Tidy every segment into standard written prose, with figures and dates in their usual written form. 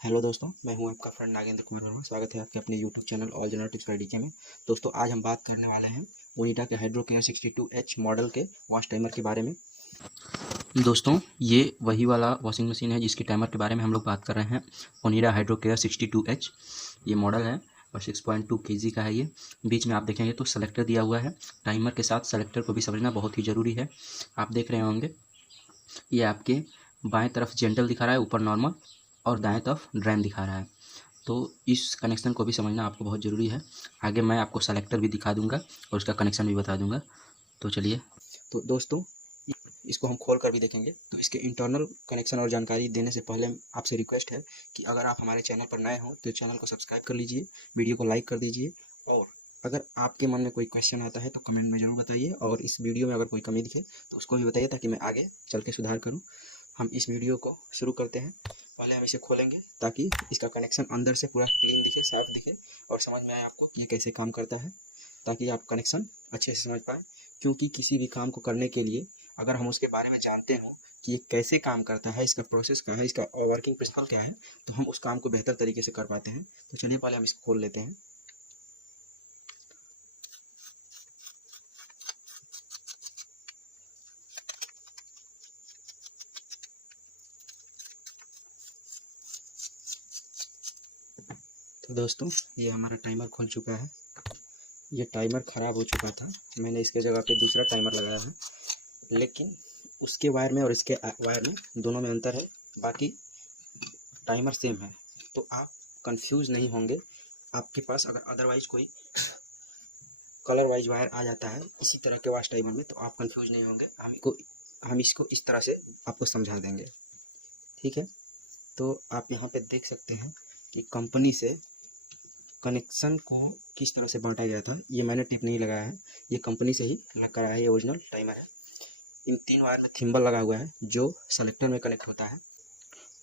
Hello दोस्तों, मैं हूं आपका फ्रेंड नागेंद्र कुमार वर्मा। स्वागत है आपके अपने YouTube channel all general tips by DK में। दोस्तों, आज हम बात करने वाले हैं ओनिडा के हाइड्रो केयर 62H मॉडल के वॉश टाइमर के बारे में। दोस्तों, ये वही वाला वॉशिंग मशीन है जिसके टाइमर के बारे में हम लोग बात कर रहे हैं। ओनिडा हाइड्रो केयर 62H ये मॉडल है और 6.2 kg का है। ये बीच में आप देखेंगे तो सेलेक्टर दिया हुआ है। टाइमर के साथ सेलेक्टर को भी समझना बहुत ही ज़रूरी है। आप देख रहे होंगे ये आपके बाएं तरफ जेंटल दिखा रहा है, ऊपर नॉर्मल, और दाएं तरफ ड्राइन दिखा रहा है। तो इस कनेक्शन को भी समझना आपको बहुत ज़रूरी है। आगे मैं आपको सेलेक्टर भी दिखा दूंगा और उसका कनेक्शन भी बता दूंगा। तो चलिए, तो दोस्तों इसको हम खोल कर भी देखेंगे। तो इसके इंटरनल कनेक्शन और जानकारी देने से पहले आपसे रिक्वेस्ट है कि अगर आप हमारे चैनल पर नए हो तो चैनल को सब्सक्राइब कर लीजिए, वीडियो को लाइक कर दीजिए, और अगर आपके मन में कोई क्वेश्चन आता है तो कमेंट में ज़रूर बताइए, और इस वीडियो में अगर कोई कमी दिखे तो उसको भी बताइए ताकि मैं आगे चल के सुधार करूँ। हम इस वीडियो को शुरू करते हैं। पहले हम इसे खोलेंगे ताकि इसका कनेक्शन अंदर से पूरा क्लीन दिखे, साफ दिखे, और समझ में आए आपको कि ये कैसे काम करता है, ताकि आप कनेक्शन अच्छे से समझ पाएँ। क्योंकि किसी भी काम को करने के लिए अगर हम उसके बारे में जानते हो कि ये कैसे काम करता है, इसका प्रोसेस क्या है, इसका वर्किंग प्रिंसिपल क्या है, तो हम उस काम को बेहतर तरीके से कर पाते हैं। तो चलिए पहले हम इसको खोल लेते हैं। तो दोस्तों, ये हमारा टाइमर खुल चुका है। ये टाइमर ख़राब हो चुका था, मैंने इसके जगह पे दूसरा टाइमर लगाया है, लेकिन उसके वायर में और इसके वायर में दोनों में अंतर है। बाकी टाइमर सेम है, तो आप कंफ्यूज नहीं होंगे। आपके पास अगर अदरवाइज कोई कलर वाइज वायर आ जाता है इसी तरह के वॉश टाइमर में, तो आप कंफ्यूज नहीं होंगे। हम इसको इस तरह से आपको समझा देंगे, ठीक है। तो आप यहाँ पे देख सकते हैं कि कंपनी से कनेक्शन को किस तरह से बांटा गया था। ये मैंने टिप नहीं लगाया है, ये कंपनी से ही लग कर आया है। ये ओरिजिनल टाइमर है। इन 3 वायर में थिम्बल लगा हुआ है जो सेलेक्टर में कनेक्ट होता है।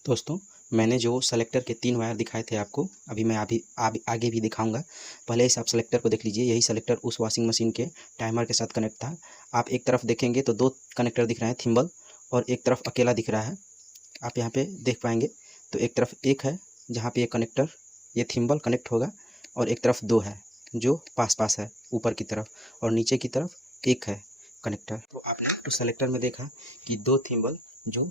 दोस्तों, मैंने जो सेलेक्टर के 3 वायर दिखाए थे आपको, अभी मैं आगे भी दिखाऊंगा। पहले इस आप सेलेक्टर को देख लीजिए। यही सेलेक्टर उस वॉशिंग मशीन के टाइमर के साथ कनेक्ट था। आप एक तरफ देखेंगे तो 2 कनेक्टर दिख रहे हैं, थिम्बल, और एक तरफ अकेला दिख रहा है। आप यहाँ पे देख पाएंगे तो एक तरफ एक है जहाँ पे ये कनेक्टर, ये थिम्बल कनेक्ट होगा, और एक तरफ 2 है जो पास पास है ऊपर की तरफ, और नीचे की तरफ एक है कनेक्टर। तो आपने उस सेलेक्टर में देखा कि 2 थिम्बल जो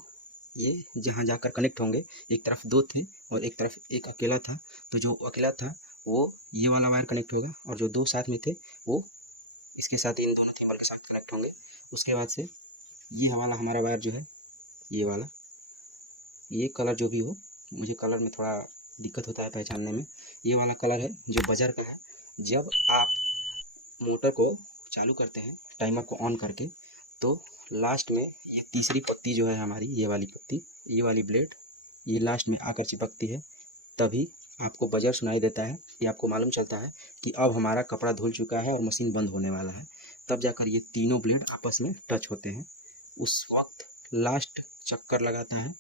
ये जहाँ जाकर कनेक्ट होंगे, एक तरफ 2 थे और एक तरफ एक अकेला था। तो जो अकेला था वो ये वाला वायर कनेक्ट होगा, और जो 2 साथ में थे वो इसके साथ, इन दोनों थिम्बल के साथ कनेक्ट होंगे। उसके बाद से ये वाला हमारा वायर जो है, ये वाला, ये कलर जो भी हो, मुझे कलर में थोड़ा दिक्कत होता है पहचानने में, ये वाला कलर है जो बजर का है। जब आप मोटर को चालू करते हैं टाइमर को ऑन करके, तो लास्ट में ये तीसरी पत्ती जो है हमारी, ये वाली पत्ती, ये वाली ब्लेड, ये लास्ट में आकर चिपकती है। तभी आपको बजर सुनाई देता है, ये आपको मालूम चलता है कि अब हमारा कपड़ा धुल चुका है और मशीन बंद होने वाला है। तब जाकर ये तीनों ब्लेड आपस में टच होते हैं। उस वक्त लास्ट चक्कर लगाता है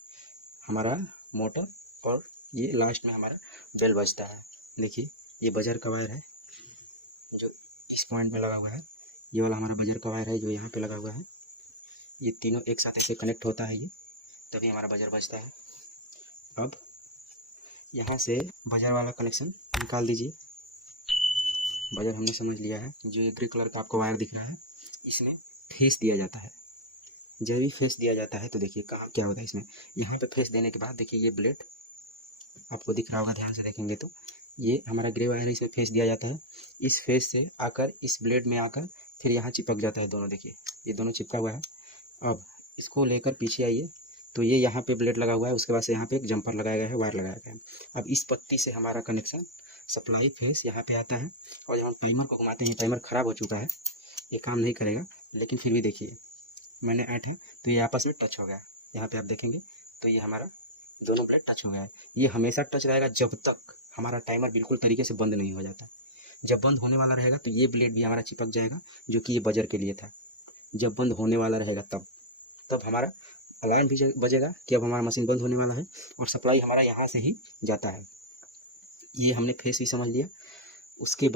हमारा मोटर, और ये लास्ट में हमारा बेल बजता है। देखिए, ये बजर का वायर है जो इस पॉइंट में लगा हुआ है। ये वाला हमारा बजर का वायर है जो यहाँ पे लगा हुआ है। ये तीनों एक साथ ऐसे कनेक्ट होता है, ये तभी हमारा बजर बजता है। अब यहाँ से बजर वाला कनेक्शन निकाल दीजिए। बजर हमने समझ लिया है। जो ये ग्रे कलर का आपको वायर दिख रहा है, इसमें फेस दिया जाता है। जब भी फेस दिया जाता है तो देखिए कहाँ क्या होता है इसमें। यहाँ पे फेस देने के बाद देखिए ये ब्लेड आपको दिख रहा होगा, ध्यान से देखेंगे तो ये हमारा ग्रे वायर है, इसमें फेस दिया जाता है। इस फेस से आकर इस ब्लेड में आकर फिर यहाँ चिपक जाता है दोनों। देखिए ये दोनों चिपका हुआ है। अब इसको लेकर पीछे आइए तो ये यहाँ पे ब्लेड लगा हुआ है, उसके बाद से यहाँ पे एक जंपर लगाया गया है, वायर लगाया गया है। अब इस पत्ती से हमारा कनेक्शन सप्लाई फेस यहाँ पे आता है, और जब हम टाइमर को घुमाते हैं, टाइमर ख़राब हो चुका है, ये काम नहीं करेगा, लेकिन फिर भी देखिए मैंने ऐड है तो ये आपस में टच हो गया। यहाँ पे आप देखेंगे तो ये हमारा दोनों ब्लेड टच हो गया है। ये हमेशा टच रहेगा जब तक हमारा टाइमर बिल्कुल तरीके से बंद नहीं हो जाता। जब बंद होने वाला रहेगा तो ये ब्लेड भी हमारा चिपक जाएगा, जो कि ये बजर के लिए था। जब बंद होने वाला रहेगा तब हमारा अलार्म भी बजेगा कि अब हमारा मशीन बंद होने वाला है, और सप्लाई हमारा यहाँ से ही जाता है। ये हमने फेस भी समझ लिया। उसके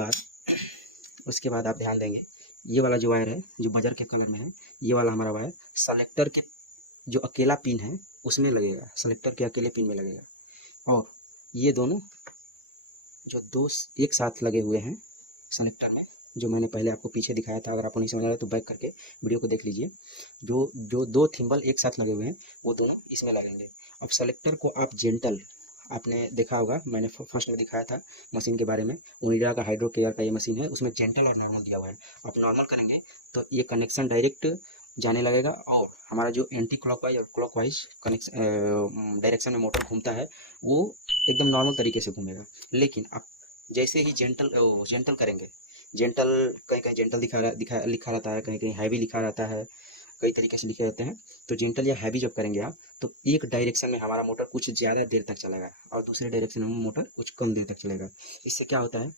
बाद आप ध्यान देंगे, ये वाला जो वायर है जो बजर के कलर में है, ये वाला हमारा वायर सेलेक्टर के जो अकेला पिन है उसमें लगेगा, सेलेक्टर के अकेले पिन में लगेगा। और ये दोनों जो दो एक साथ लगे हुए हैं सेलेक्टर में, जो मैंने पहले आपको पीछे दिखाया था, अगर आपको नहीं समझ आ रहा तो बैक करके वीडियो को देख लीजिए। जो दो थिम्बल एक साथ लगे हुए हैं वो दोनों इसमें लगेंगे। अब सेलेक्टर को आप जेंटल, आपने देखा होगा मैंने फर्स्ट में दिखाया था मशीन के बारे में, ओनिडा का हाइड्रो केयर का ये मशीन है, उसमें जेंटल और नॉर्मल दिया हुआ है। आप नॉर्मल करेंगे तो ये कनेक्शन डायरेक्ट जाने लगेगा और हमारा जो एंटी क्लॉकवाइज और क्लॉकवाइज कनेक्शन डायरेक्शन में मोटर घूमता है वो एकदम नॉर्मल तरीके से घूमेगा। लेकिन आप जैसे ही जेंटल करेंगे, जेंटल कहीं कहीं जेंटल लिखा रहता है, कहीं कहीं हैवी लिखा रहता है, कई तरीके से लिखे रहते हैं। तो जेंटल या हैवी जब करेंगे आप तो एक डायरेक्शन में हमारा मोटर कुछ ज़्यादा देर तक चलेगा और दूसरे डायरेक्शन में मोटर कुछ कम देर तक चलेगा। इससे क्या होता है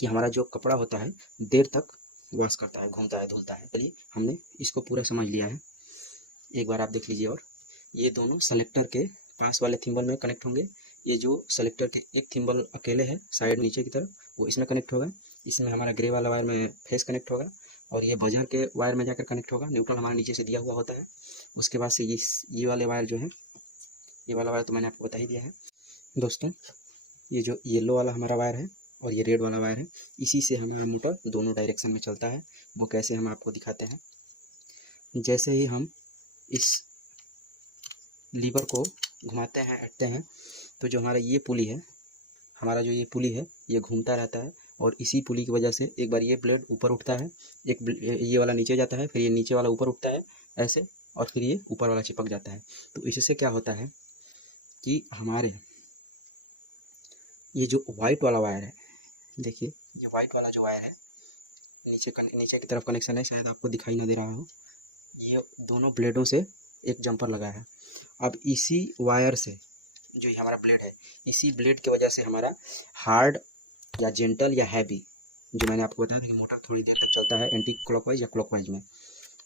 कि हमारा जो कपड़ा होता है देर तक वॉश करता है, घूमता है, धुलता है। चलिए हमने इसको पूरा समझ लिया है, एक बार आप देख लीजिए। और ये दोनों सेलेक्टर के पास वाले थिम्बल में कनेक्ट होंगे। ये जो सेलेक्टर के एक थिम्बल अकेले है साइड नीचे की तरफ वो इसमें कनेक्ट होगा। इसमें हमारा ग्रे वाला वायर में फेस कनेक्ट होगा और ये बजर के वायर में जाकर कनेक्ट होगा। न्यूट्रल हमारा नीचे से दिया हुआ होता है। उसके बाद से ये वाले वायर जो है, ये वाला वायर तो मैंने आपको बता ही दिया है दोस्तों। ये जो येलो वाला हमारा वायर है और ये रेड वाला वायर है, इसी से हमारा मोटर दोनों डायरेक्शन में चलता है। वो कैसे हम आपको दिखाते हैं। जैसे ही हम इस लीवर को घुमाते हैं, हटते हैं, तो जो हमारा ये पुली है, हमारा जो ये पुली है ये घूमता रहता है और इसी पुली की वजह से एक बार ये ब्लेड ऊपर उठता है, ये वाला नीचे जाता है, फिर ये नीचे वाला ऊपर उठता है ऐसे, और फिर ये ऊपर वाला चिपक जाता है। तो इससे क्या होता है कि हमारे ये जो वाइट वाला वायर है, देखिए ये वाइट वाला जो वायर है नीचे की तरफ कनेक्शन है, शायद आपको दिखाई ना दे रहा हो। ये दोनों ब्लेडों से एक जंपर लगा है। अब इसी वायर से जो ये हमारा ब्लेड है, इसी ब्लेड की वजह से हमारा हार्ड या जेंटल या हैवी, जो मैंने आपको बताया था कि मोटर थोड़ी देर तक चलता है एंटी क्लॉकवाइज या क्लॉकवाइज में,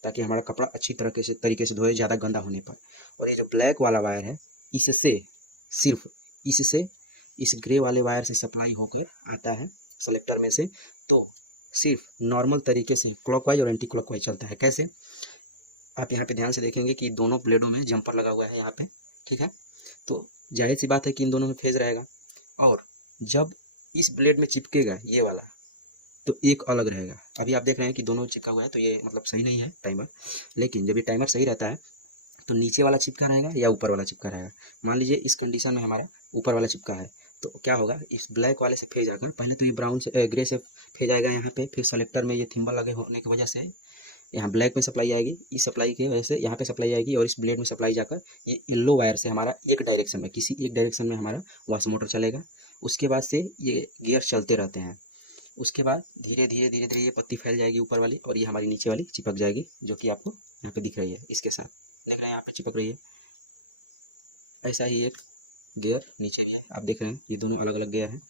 ताकि हमारा कपड़ा अच्छी तरीके से धोए ज़्यादा गंदा होने पर। और ये जो ब्लैक वाला वायर है, इससे सिर्फ इस ग्रे वाले वायर से सप्लाई होकर आता है सेलेक्टर में से, तो सिर्फ नॉर्मल तरीके से क्लॉकवाइज और एंटी क्लॉकवाइज चलता है। कैसे, आप यहाँ पे ध्यान से देखेंगे कि दोनों ब्लेडों में जंपर लगा हुआ है यहाँ पे, ठीक है। तो जाहिर सी बात है कि इन दोनों में फेज रहेगा, और जब इस ब्लेड में चिपकेगा ये वाला तो एक अलग रहेगा। अभी आप देख रहे हैं कि दोनों चिपका हुआ है, तो ये मतलब सही नहीं है टाइमर। लेकिन जब ये टाइमर सही रहता है तो नीचे वाला चिपका रहेगा या ऊपर वाला चिपका रहेगा। मान लीजिए इस कंडीशन में हमारा ऊपर वाला चिपका है, तो क्या होगा, इस ब्लैक वाले से फेज आकर पहले तो ये ब्राउन से ग्रे से फेज आएगा यहाँ पे, फिर सेलेक्टर में ये थिम्बल लगे होने की वजह से यहाँ ब्लैक में सप्लाई आएगी, इस सप्लाई की वजह से यहाँ पे सप्लाई आएगी, और इस ब्लेड में सप्लाई जाकर ये येलो वायर से हमारा एक डायरेक्शन में, किसी एक डायरेक्शन में हमारा वॉश मोटर चलेगा। उसके बाद से ये गियर चलते रहते हैं। उसके बाद धीरे धीरे ये पत्ती फैल जाएगी ऊपर वाली, और ये हमारी नीचे वाली चिपक जाएगी, जो कि आपको यहाँ पे दिख रही है। इसके साथ देख रहे हैं यहाँ पे चिपक रही है। ऐसा ही एक गियर नीचे भी है, आप देख रहे हैं ये दोनों अलग अलग गियर हैं।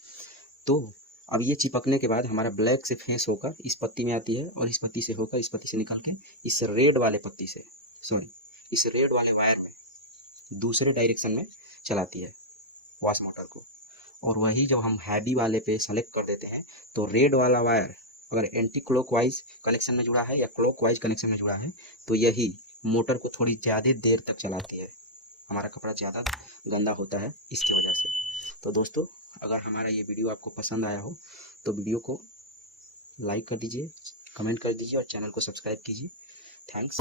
तो अब ये चिपकने के बाद हमारा ब्लैक से फेंस होकर इस पत्ती में आती है, और इस पत्ती से होकर इस पत्ती से निकल के इस रेड वाले पत्ती से इस रेड वाले वायर में दूसरे डायरेक्शन में चलाती है वॉश मोटर को। और वही जब हम हैवी वाले पे सेलेक्ट कर देते हैं तो रेड वाला वायर अगर एंटी क्लॉकवाइज कनेक्शन में जुड़ा है या क्लॉकवाइज कनेक्शन में जुड़ा है तो यही मोटर को थोड़ी ज़्यादा देर तक चलाती है। हमारा कपड़ा ज़्यादा गंदा होता है इसकी वजह से। तो दोस्तों, अगर हमारा ये वीडियो आपको पसंद आया हो तो वीडियो को लाइक कर दीजिए, कमेंट कर दीजिए और चैनल को सब्सक्राइब कीजिए। थैंक्स।